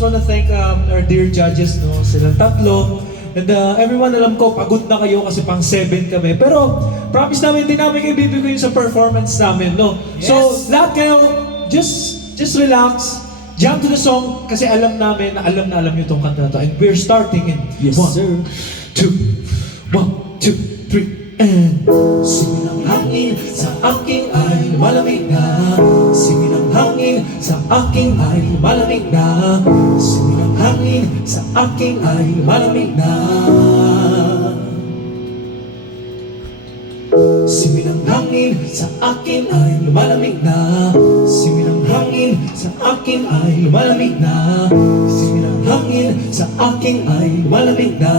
just wanna thank our dear judges, no? Silang tatlo. And everyone, alam ko, pagod na kayo kasi pang 7 kami. Pero promise namin, hindi namin kayo bibigyan sa performance namin, no? Yes. So, lahat kayo, just relax. Jump to the song kasi alam namin na alam nyo itong kanta na to. And we're starting in Yes, 1, sir. 2, 1, 2, 3, and singin ang hangin sa aking ay malamig na. Singin ang hangin sa aking ay malamig na. Singin ang hangin sa aking ay malamig na. Singin ang hangin sa akin ay lumalamig na. Singin ang hangin sa akin ay lumalamig na. Singin ang hangin sa akin ay lumalamig na.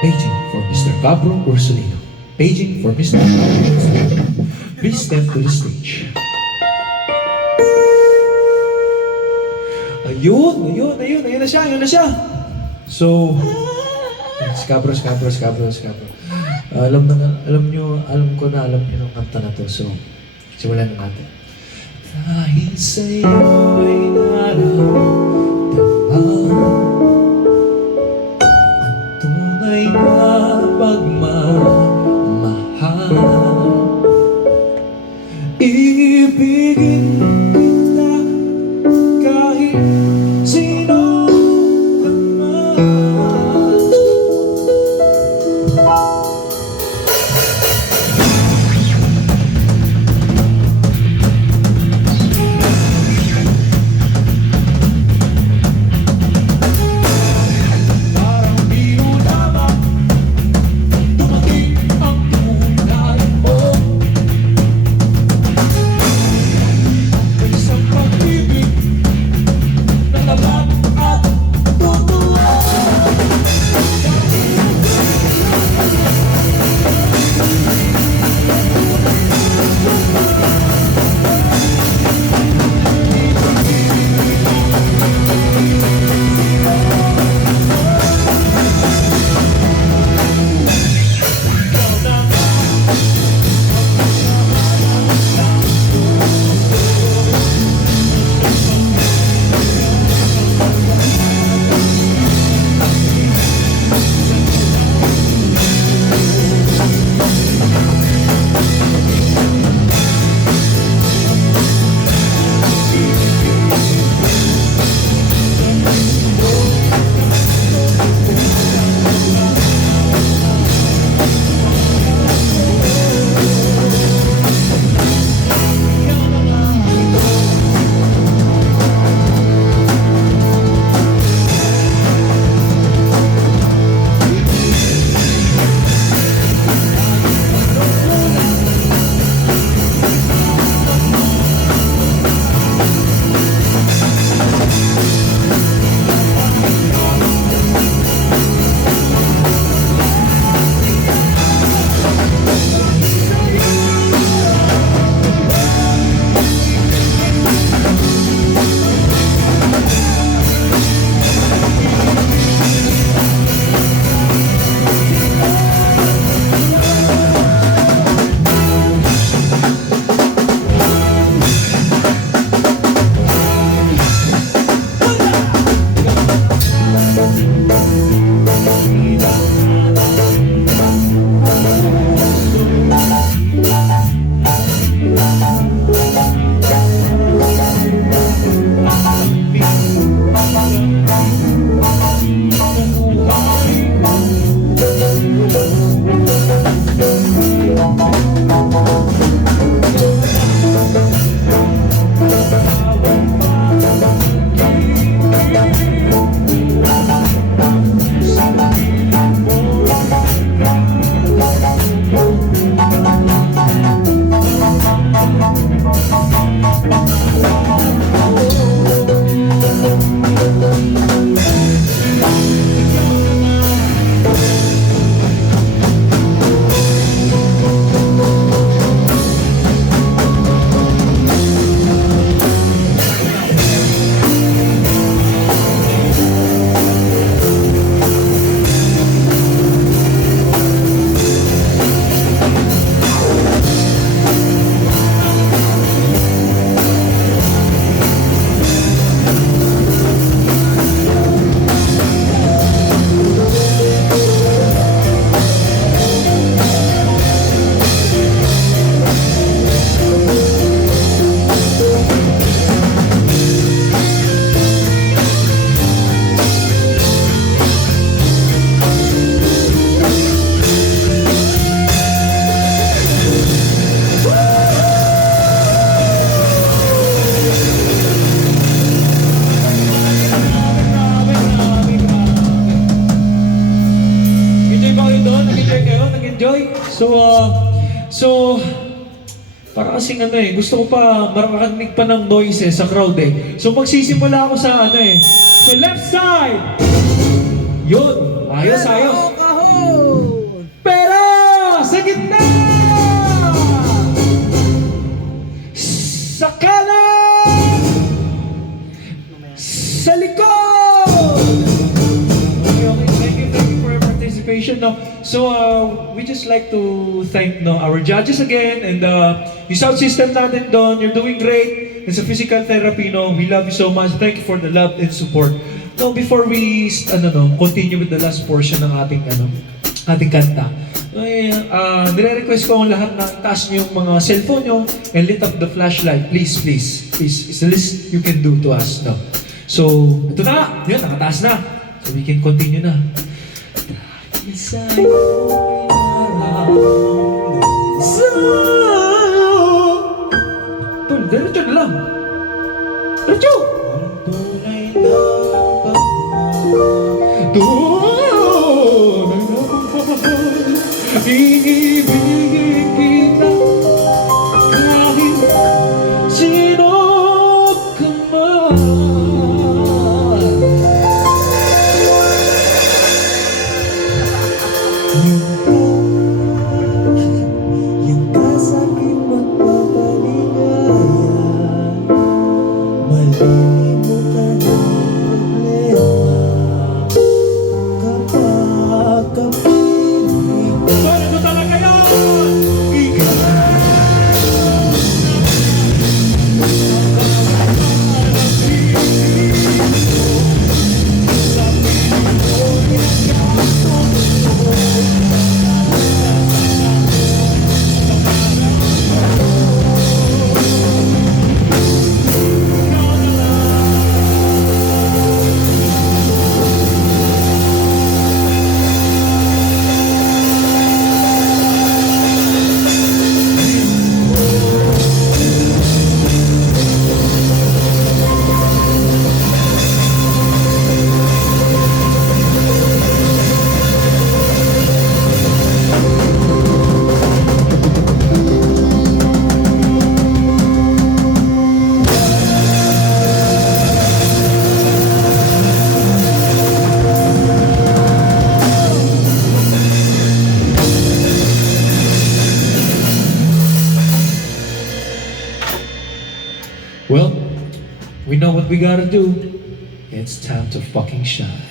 Paging for Mr. Cabro Ursulino. Paging for Mr. Cabro Ursulino. Please step to the stage. Ayun na siya. So, Scabro. Alam niyo ng kanta na to. So, simulan na natin. Dahil sa'yo ay naramdaman ang tunay na pagmamahal. Ibigin kita kahit sino ka man. Parang biro lamang dumating ang tunay mo. May isang pag-ibig na tapat at totoo. So, para kasing gusto ko pa maririnig pa ng noises sa crowd eh. So magsisimula ako sa sa left side! Yun! Ayos! sa likod! Okay. Thank you for your participation. No? So, we just like to thank our judges again and yung sound system natin doon. You're doing great. And sa physical therapy, we love you so much. Thank you for the love and support. No, before we continue with the last portion ng ating kanta, nire-request ko ang lahat na taas niyo yung mga cellphone nyo and lit up the flashlight. Please. It's the least you can do to us. No? So, ito na. Yun, nakataas na. So, we can continue na. Sa'yo, diretso na lang. Diretso! Ang tunay na pagmamahal. Tunay na pagmamahal. Iibigin kita kahit sino ka man. Yung kasa'kin magpapaligaya, malilimutan ang problema kapag kapiling. Ano talaga yan? Ikaw Well, we know what we gotta do. It's time to fucking shine.